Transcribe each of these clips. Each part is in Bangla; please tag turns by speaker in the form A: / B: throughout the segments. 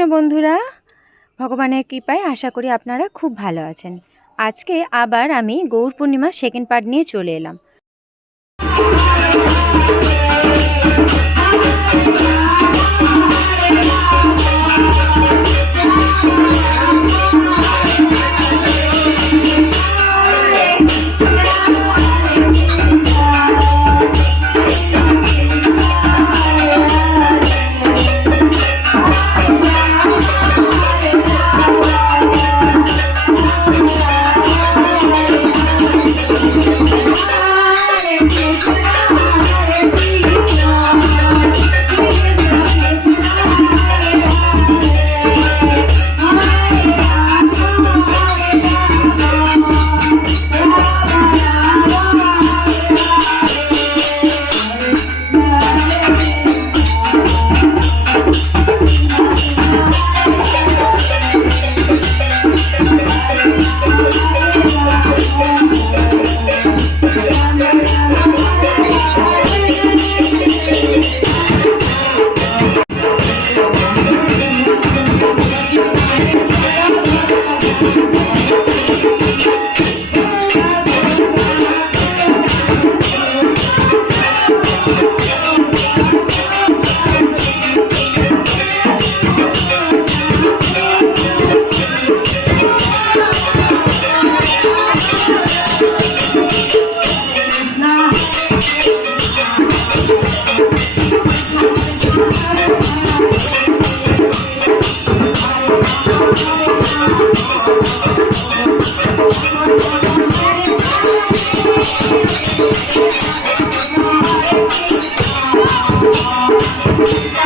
A: কৃষ্ণ বন্ধুরা, ভগবানের কৃপায় আশা করি আপনারা খুব ভালো আছেন। আজকে আবার আমি গৌর পূর্ণিমার সেকেন্ড পার্ট নিয়ে চলে এলাম।
B: মুখটা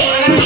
C: Yeah.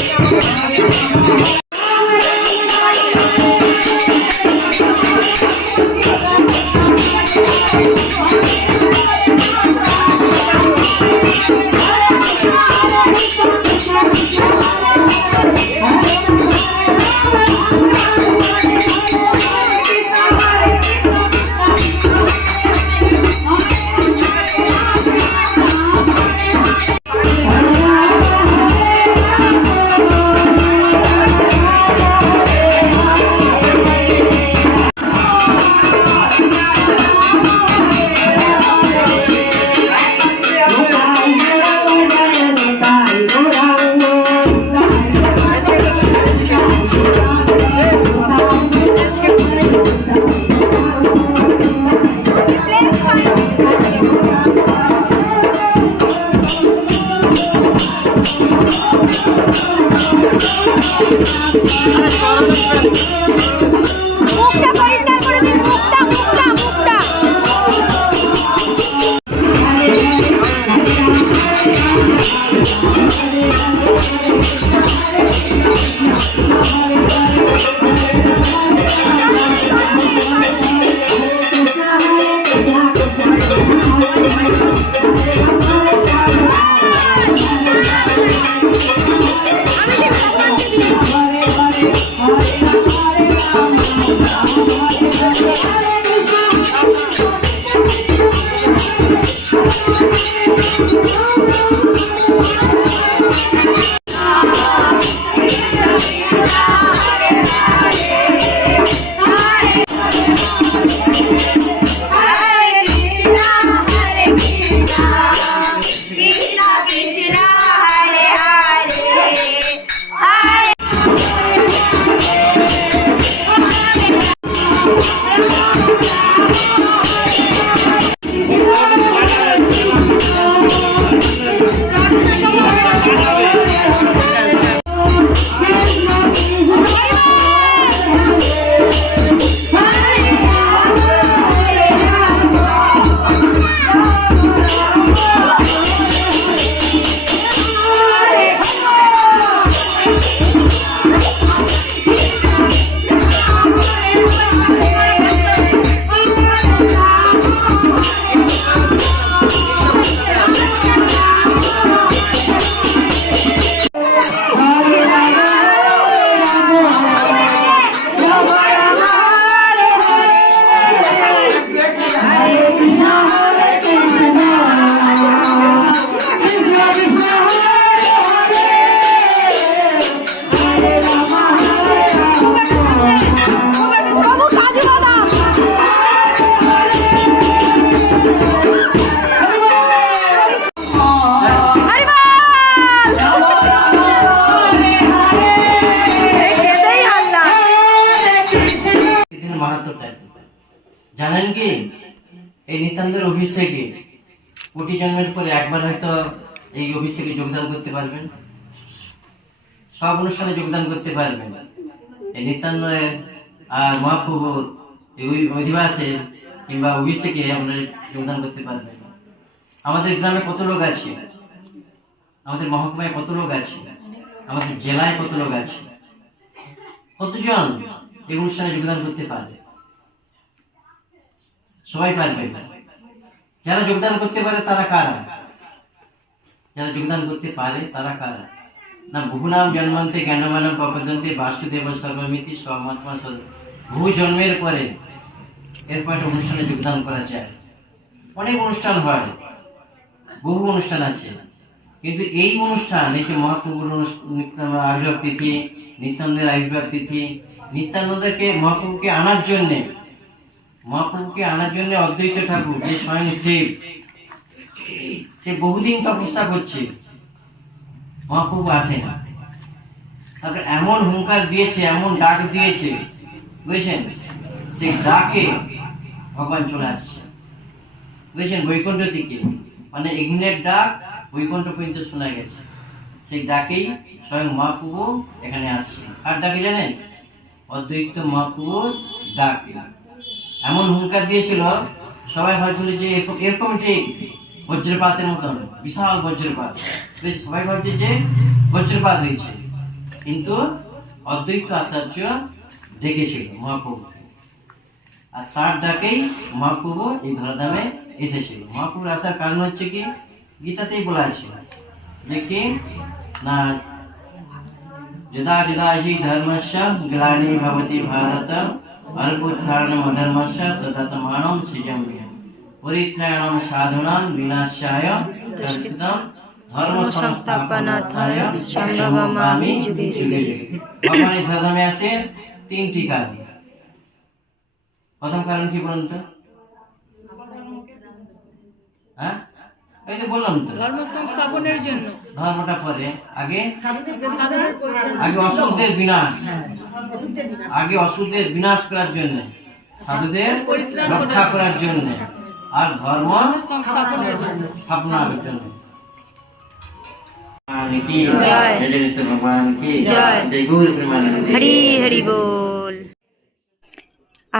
C: নিত্যানন্দের অভিষেকে কোটি জন্মের পরে একবার হয়তো এই অভিষেকে যোগদান করতে পারবেন। সব অনুষ্ঠানে যোগদান করতে পারবেন। এই নিত্যানন্দের আর মহাপ্রভুর এই অধিবাসে কিংবা অভিষেকে আমরা যোগদান করতে পারবেন। আমাদের গ্রামে কত লোক আছে? আমাদের মহকুমায় কত লোক আছে? আমাদের জেলায় কত লোক আছে? কতজন এই অনুষ্ঠানে যোগদান করতে পারবে সবাই পারবে। যারা যোগদান করতে পারে, তারা কারা? যারা যোগদান করতে পারে, তারা কারা? না, বহু বহুনাম জন্মান্তে জ্ঞানমানম প্রপদন্তে বাসুদেব, সর্বমিতি সমাত্মা বহু জন্মের পরে এরপর একটা অনুষ্ঠানে যোগদান করা যায়। অনেক অনুষ্ঠান হয়, বহু অনুষ্ঠান আছে। কিন্তু এই অনুষ্ঠান, এই যে মহাপ্রভুর আবির্ভাব তিথি, নিত্যানন্দের আবির্ভাব তিথি, নিত্যানন্দকে, মহাপ্রভুকে আনার জন্যে মহাপ্রভুকে আনার জন্য অদ্বৈত ঠাকুর, যে স্বয়ং শিব। সে বহুদিন তপস্যা করছে। মহাপ্রভু আসে না তারপরে এমন হুঙ্কার দিয়েছে, এমন ডাক দিয়েছে, বুঝেছেন? সে ডাকে ভগবান চলে আসছে। বুঝেছেন? বৈকুণ্ঠ থেকে। মানে এগিনের ডাক বৈকুণ্ঠ পর্যন্ত শোনা গেছে। সেই ডাকেই স্বয়ং মহাপ্রভু এখানে আসছে। আর ডাকে জানেন? অদ্বৈত মহাপ্রভুর ডাক। এমন হুঙ্কার দিয়েছিল, সবাই ভাবছিল যে এরকম ঠিক বজ্রপাতের মতন বিশাল বজ্রপাত। সবাই ভাবছে যে বজ্রপাত হয়েছে। কিন্তু অদ্বৈত আচার্য ডেকেছিল মহাপ্রভুকে। আর তার ডাকেই মহাপ্রভু এই ধরাধামে এসেছিল। মহাপ্রভুর আসার কারণ হচ্ছে কি? গীতাতেই বলা আছে যে কি? না, যদা যদা হি ধর্মস্য গ্লানি ভবতি ভারত সম্ভবামি যুগে যুগে ভগবান ধর্মে আছে তিনটি কারণ প্রথম কারণ কি বলুন তো হ্যাঁ এই তো বললাম তো।
D: ধর্ম সংস্থাপনের জন্য।
C: ধর্মটা পরে। আগে?
D: যে
C: আগে অসুরদের বিনাশ। আগে অসুরদের বিনাশ করার জন্য। সাধুদের রক্ষা করার জন্য। আর ধর্ম
D: সংস্থাপনের জন্য।
C: স্থাপনার জন্য। ভগবান কি?
A: জয়।
C: জয় জয় শ্রী ভগবান কি
A: জয়।
C: জয় গৌর প্রেমানন্দ
A: হরি হরি বল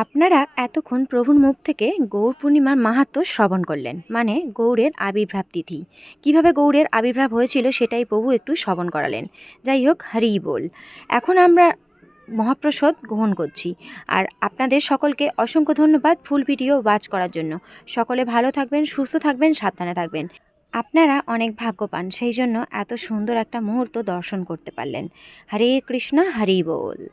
A: আপনারা এতক্ষণ প্রভুর মুখ থেকে গৌর পূর্ণিমার মাহাত্ম শ্রবণ করলেন মানে গৌরের আবির্ভাব তিথি। কীভাবে গৌরের আবির্ভাব হয়েছিল সেটাই প্রভু একটু শ্রবণ করালেন। যাই হোক হরি বল। এখন আমরা মহাপ্রসাদ গ্রহণ করছি। আর আপনাদের সকলকে অসংখ্য ধন্যবাদ ফুল ভিডিও ওয়াচ করার জন্য। সকলে ভালো থাকবেন, সুস্থ থাকবেন, সাবধানে থাকবেন। আপনারা অনেক ভাগ্যবান, সেই জন্য এত সুন্দর একটা মুহূর্ত দর্শন করতে পারলেন। হরে কৃষ্ণ হরি বল।